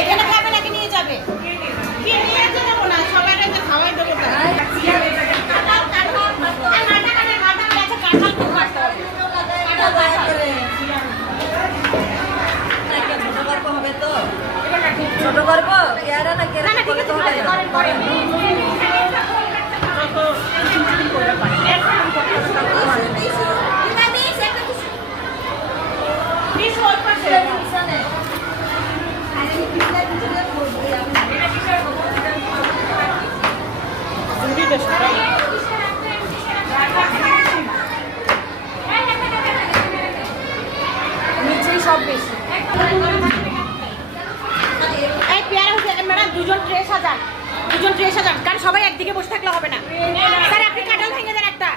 এখানে খাবে নাকি নিয়ে যাবে? নিয়ে যাবো না, সবাই খাওয়াই দেবো। ছোট করবো নিচেই সব বেশি। এই পেয়ারা হচ্ছে ম্যাডাম, দুজন ট্রে সাজান, কারণ সবাই একদিকে বসে থাকলে হবে না। স্যার আপনি কাঁঠাল ভেঙে দেন একটা।